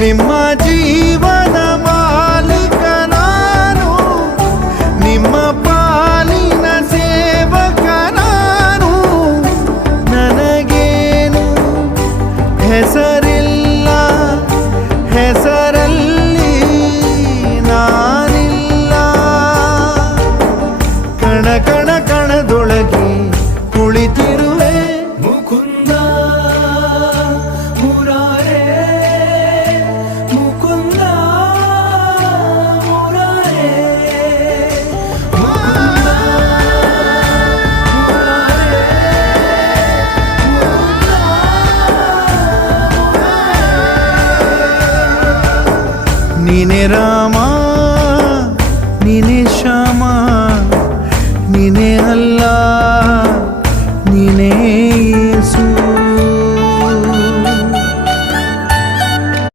ನಿಮ್ಮ ಜೀವನ ಮಾಲೀಕ ನಾನು, ನಿಮ್ಮ ಪಾಲಿನ ಸೇವಕ ನಾನು. ನನಗೇನು ಹೆಸರಿಲ್ಲ, ಹೆಸರಲ್ಲಿ ನಾನಿಲ್ಲ. ಕಣ ಕಣ ಕಣದೊಳಗೆ ಕುಳಿತಿರುವೆ ಮುಕುಂದ ಮುರಾರೇ, ಮುಕುಂದ ಮುರಾರೇ, ಮುಕುಂದ ಮುರಾರೇ, ಮುಕುಂದ. ನೀನೇ ರಾಮ